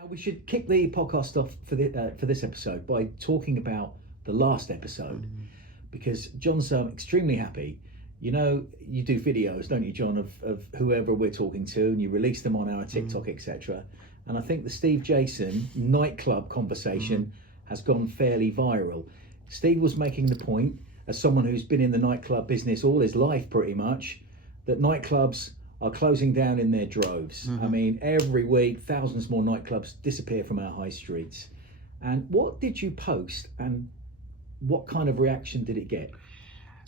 Now we should kick the podcast off for this episode by talking about the last episode, because John's extremely happy. You know, you do videos, don't you, John, of whoever we're talking to, and you release them on our TikTok, etc. And I think the Steve Jason nightclub conversation has gone fairly viral. Steve was making the point, as someone who's been in the nightclub business all his life pretty much, that nightclubs are closing down in their droves. I mean, every week, thousands more nightclubs disappear from our high streets. And what did you post, and what kind of reaction did it get?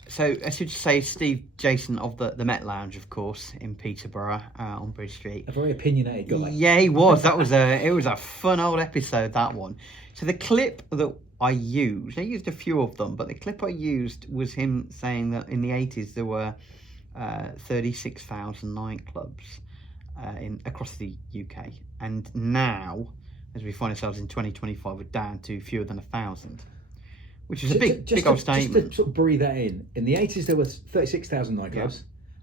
So I should say Steve Jason of the Met Lounge, of course, in Peterborough on Bridge Street. A very opinionated guy. Yeah, he was. It was a fun old episode, that one. So the clip that I used a few of them, but the clip I used was him saying that in the 80s there were 36,000 nightclubs across the UK, and now, as we find ourselves in 2025, we're down to fewer than 1,000, which is a big old statement. Just to sort of breathe that in the 80s there were 36,000 nightclubs,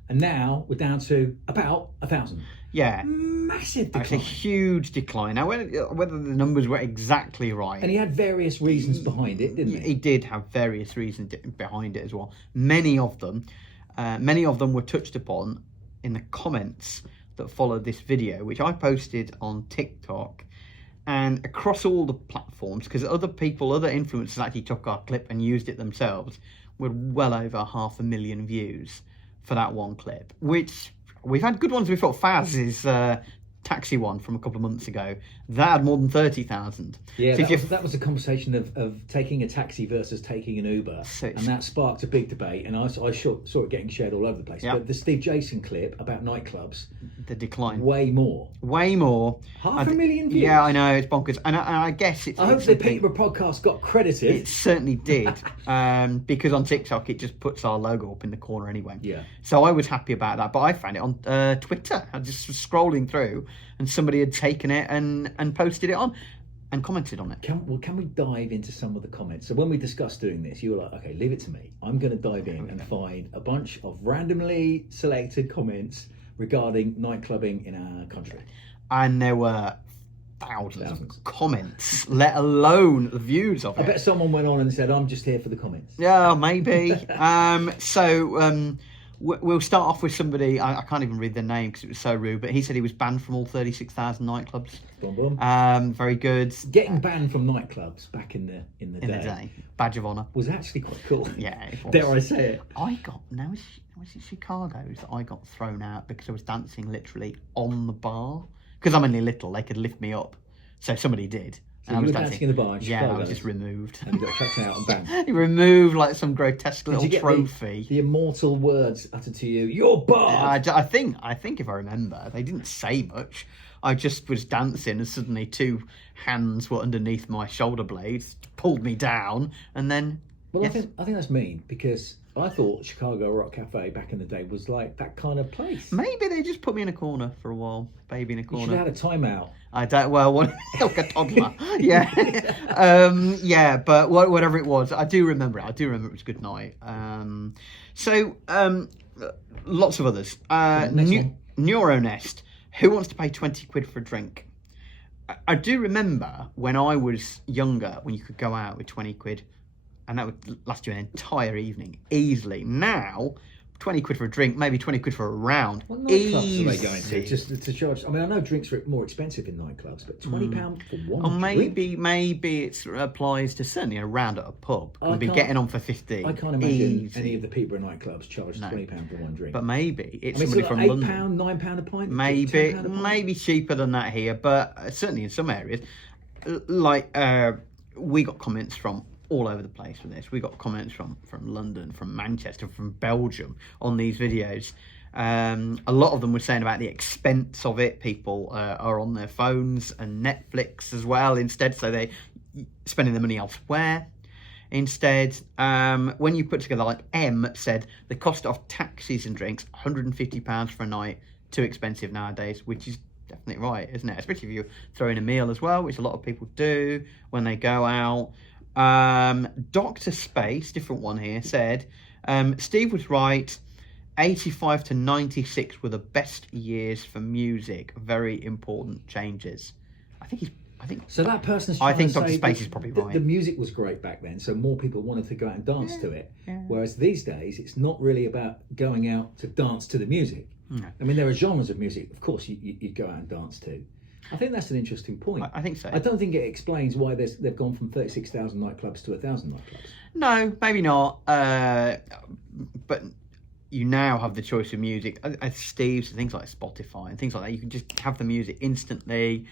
and now we're down to about 1,000. Yeah, massive decline. It's a huge decline. Now, whether the numbers were exactly right, and he had various reasons behind it, didn't he? He did have various reasons behind it as well. Many of them were touched upon in the comments that followed this video, which I posted on TikTok and across all the platforms, because other influencers actually took our clip and used it themselves. We're well over 500,000 views for that one clip, which we've had good ones before. Faz's taxi one from a couple of months ago, that had more than 30,000. Yeah, so that was a conversation of taking a taxi versus taking an Uber, and that sparked a big debate, and I saw it getting shared all over the place. But the Steve Jason clip about nightclubs, the decline, way more 500,000 views. Yeah, I know, it's bonkers, and I guess I hope the Peterborough podcast got credited. It certainly did, because on TikTok it just puts our logo up in the corner anyway. Yeah, so I was happy about that, but I found it on Twitter. I just was scrolling through, and somebody had taken it and posted it on and commented on it. Can we dive into some of the comments? So when we discussed doing this, you were like, okay, leave it to me. I'm going to dive in and find a bunch of randomly selected comments regarding nightclubbing in our country. And there were thousands of comments, let alone the views of it. I bet someone went on and said, I'm just here for the comments. Yeah, maybe. We'll start off with somebody, I can't even read their name because it was so rude, but he said he was banned from all 36,000 nightclubs. Boom, boom. Very good. Getting banned from nightclubs back in the day. Badge of honour. Was actually quite cool. Yeah, it was. Dare I say it? Was it Chicago's that I got thrown out because I was dancing literally on the bar? Because I'm only little, they could lift me up. So somebody did. So you were dancing in the bar in Chicago? I was just removed. And you got chucked out and banned. He removed like some grotesque little trophy. The immortal words uttered to you, "You're barred." I think if I remember, they didn't say much. I just was dancing and suddenly two hands were underneath my shoulder blades, pulled me down, and then... Well, yes. I think that's mean, because I thought Chicago Rock Cafe back in the day was like that kind of place. Maybe they just put me in a corner for a while, baby in a corner. You should have had a timeout. I don't. Well, like a toddler. Yeah. But whatever it was, I do remember it. It was a good night. Lots of others. Neuronest. Who wants to pay 20 quid for a drink? I do remember when I was younger, when you could go out with 20 quid. And that would last you an entire evening, easily. Now, 20 quid for a drink, maybe 20 quid for a round. What nightclubs are they going to? Just to charge? I mean, I know drinks are more expensive in nightclubs, but £20 for one drink? Maybe it applies to certainly a round at a pub. We'll be getting on for 15. I can't imagine any of the Peterborough nightclubs charge £20 for one drink. But maybe it's somebody from London. £8, £9 a pint? Maybe cheaper than that here, but certainly in some areas. We got comments from all over the place with this. We got comments from London, from Manchester, from Belgium on these videos. A lot of them were saying about the expense of it. People are on their phones and Netflix as well instead, so they're spending the money elsewhere instead. When you put together, like M said, the cost of taxis and drinks, £150 for a night, too expensive nowadays, which is definitely right, isn't it? Especially if you throw in a meal as well, which a lot of people do when they go out. Dr. Space, different one here, said, Steve was right, 85 to 96 were the best years for music. Very important changes. I think So that person's I trying think to Dr. say Space that is probably the, right. the music was great back then, so more people wanted to go out and dance to it. Yeah. Whereas these days, it's not really about going out to dance to the music. No. I mean, there are genres of music, of course, you'd go out and dance to. I think that's an interesting point. I think so. I don't think it explains why they've gone from 36,000 nightclubs to 1,000 nightclubs. No, maybe not. But you now have the choice of music, as Steve's, things like Spotify and things like that. You can just have the music instantly.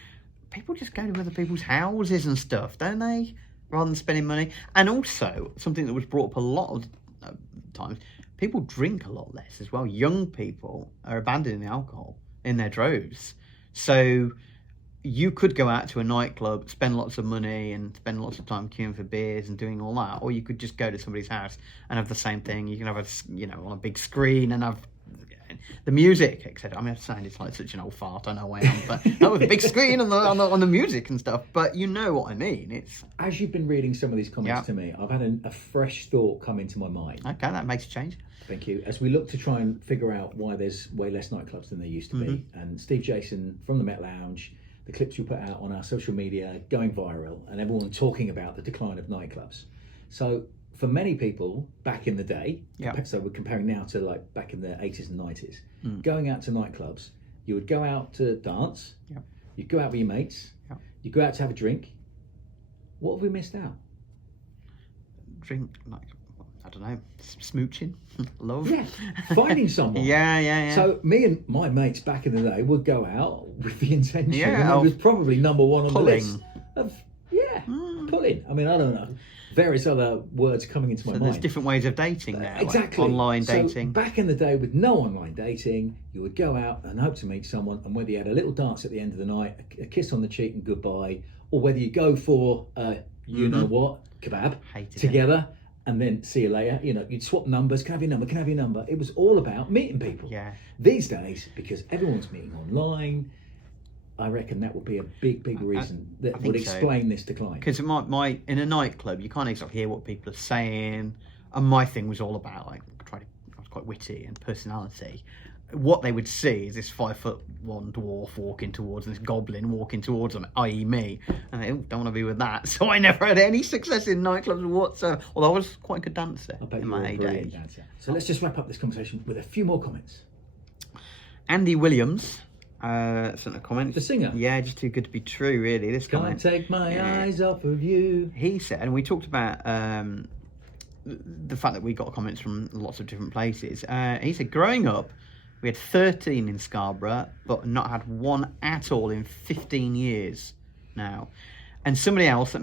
People just go to other people's houses and stuff, don't they? Rather than spending money. And also, something that was brought up a lot of times, people drink a lot less as well. Young people are abandoning alcohol in their droves. So you could go out to a nightclub, spend lots of money and spend lots of time queuing for beers and doing all that, or you could just go to somebody's house and have the same thing. You can have on a big screen and have the music, etc. I mean, I've sounded like such an old fart. I know I am, but not with a big screen on the music and stuff. But you know what I mean. It's as you've been reading some of these comments Yeah. to me, I've had a fresh thought come into my mind. okay. That makes a change. Thank you. As we look to try and figure out why there's way less nightclubs than there used to be, and Steve Jason from the Met Lounge, the clips we put out on our social media going viral, and everyone talking about the decline of nightclubs. So for many people back in the day, Yeah. so we're comparing now to like back in the 80s and 90s, going out to nightclubs, you would go out to dance, Yeah. you'd go out with your mates, Yeah. you'd go out to have a drink. What have we missed out? Drink, like, I don't know, smooching, love. Yeah, finding someone. Yeah. So me and my mates back in the day would go out with the intention, Yeah, and it of was probably number one on pulling. the list of pulling. I mean, I don't know, various other words coming into my So mind. there's different ways of dating now. Exactly. Like online So dating. back in the day, with no online dating, you would go out and hope to meet someone, and whether you had a little dance at the end of the night, a kiss on the cheek and goodbye, or whether you go for you know what, kebab Hated together. And then see you later. You know, you'd swap numbers. Can I have your number? Can I have your number? It was all about meeting people. Yeah. These days, because everyone's meeting online, I reckon that would be a big reason that think would so. explain this decline. Because my in a nightclub, you can't exactly hear what people are saying. And my thing was all about I was quite witty and personality. What they would see is this 5'1" dwarf walking towards them, this goblin walking towards them, i.e. me. And they don't want to be with that. So I never had any success in nightclubs whatsoever. Although I was quite a good dancer I bet in you were my a heyday. brilliant dancer. So let's just wrap up this conversation with a few more comments. Andy Williams sent a comment. The singer? Yeah, just too good to be true, really. This Can't comment. take my eyes off of you. He said, and we talked about the fact that we got comments from lots of different places. He said, growing up, we had 13 in Scarborough, but not had one at all in 15 years now. And somebody else,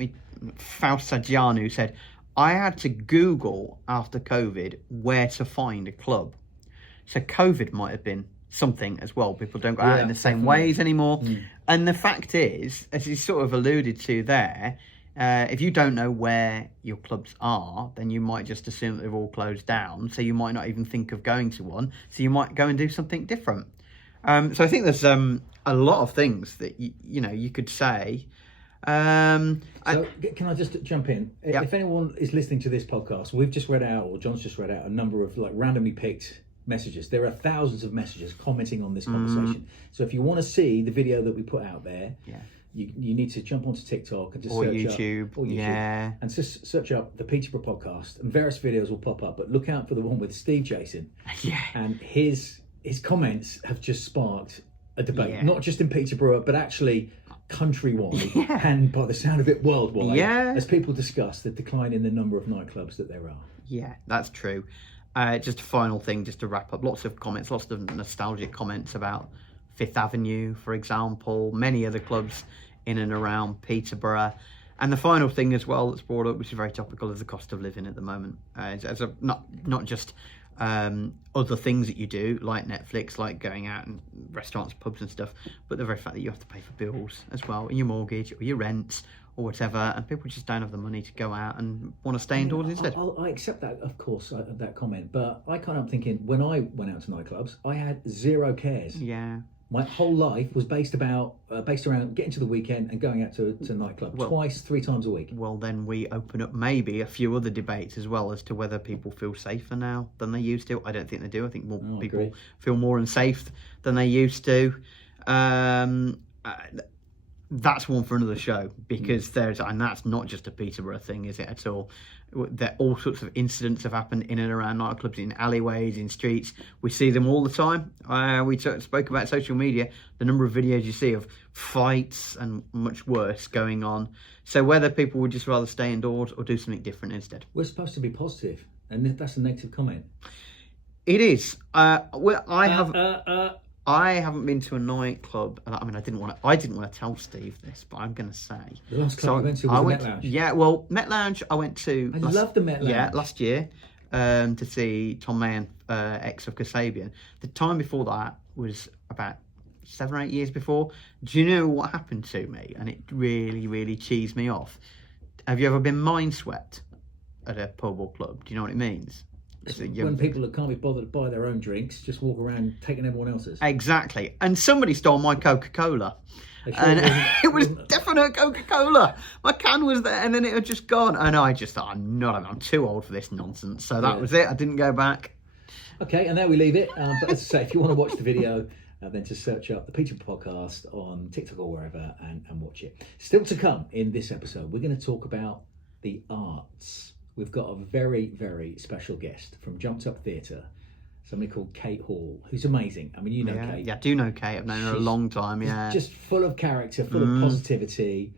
Faust Sajianu, said, I had to Google after COVID where to find a club. So COVID might have been something as well. People don't go out in the same ways anymore. And the fact is, as you sort of alluded to there, if you don't know where your clubs are, then you might just assume that they've all closed down. So you might not even think of going to one. So you might go and do something different. So I think there's a lot of things that you could say. So can I just jump in? Yeah. If anyone is listening to this podcast, we've just read out, or John's just read out, a number of like randomly picked messages. There are thousands of messages commenting on this conversation. So if you want to see the video that we put out there, you need to jump onto TikTok and just Or search YouTube. up, or YouTube, Yeah. and just search up the Peterborough podcast, and various videos will pop up. But look out for the one with Steve Jason, Yeah. and his comments have just sparked a debate, Yeah. not just in Peterborough, but actually countrywide, Yeah. and by the sound of it, worldwide. Yeah. As people discuss the decline in the number of nightclubs that there are. Yeah, that's true. Just a final thing, just to wrap up. Lots of comments, lots of nostalgic comments about Fifth Avenue, for example. Many other clubs in and around Peterborough. And the final thing as well that's brought up, which is very topical, is the cost of living at the moment. Not just other things that you do, like Netflix, like going out and restaurants, pubs and stuff, but the very fact that you have to pay for bills as well, and your mortgage or your rent or whatever, and people just don't have the money to go out and want to stay indoors instead. I accept that, of course, that comment, but I can't help thinking, when I went out to nightclubs, I had zero cares. Yeah. My whole life was based around getting to the weekend and going out to a nightclub twice, 3 times a week. Well, then we open up maybe a few other debates as well as to whether people feel safer now than they used to. I don't think they do. I think more people agree. feel more unsafe than they used to. that's one for another show, because and that's not just a Peterborough thing, is it at all? There all sorts of incidents have happened in and around nightclubs, in alleyways, in streets. We see them all the time. We spoke about social media, the number of videos you see of fights and much worse going on. So whether people would just rather stay indoors or do something different instead. We're supposed to be positive, and that's a negative comment. It is. I haven't been to a nightclub. I mean, I didn't want to tell Steve this, but I'm going to say. The last club I went to was the Met Lounge. Yeah, well, Met Lounge I went to. I love the Met Lounge. Yeah, last year to see Tom May and ex of Kasabian. The time before that was about 7 or 8 years before. Do you know what happened to me? And it really, really cheesed me off. Have you ever been mind swept at a pub or club? Do you know what it means? When people that can't be bothered to buy their own drinks just walk around taking everyone else's. Exactly. And somebody stole my Coca-Cola. And it was definite Coca-Cola. My can was there, and then it had just gone. And I just thought, I'm too old for this nonsense. So that was it. I didn't go back. Okay, and there we leave it. But as I say, if you want to watch the video, then just search up the Peterborough Podcast on TikTok or wherever and watch it. Still to come in this episode, we're going to talk about the arts. We've got a very, very special guest from Jumped Up Theatre, somebody called Kate Hall, who's amazing. I mean, you know Kate. Yeah, I do know Kate. I've known her a long time, yeah. Just full of character, full of positivity,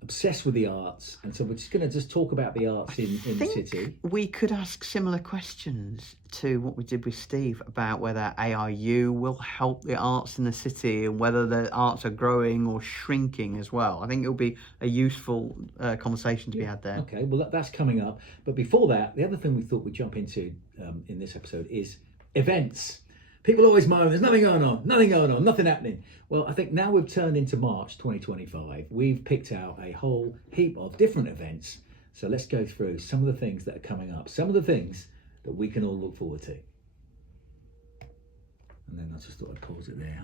obsessed with the arts. And so we're just going to talk about the arts in the city. We could ask similar questions to what we did with Steve about whether AIU will help the arts in the city and whether the arts are growing or shrinking as well. I think it'll be a useful conversation to be had there. Okay, well, that's coming up. But before that, the other thing we thought we'd jump into in this episode is events. People always moan, there's nothing going on, nothing happening. Well, I think now we've turned into March 2025, we've picked out a whole heap of different events. So let's go through some of the things that are coming up, some of the things that we can all look forward to. And then I just thought I'd pause it there.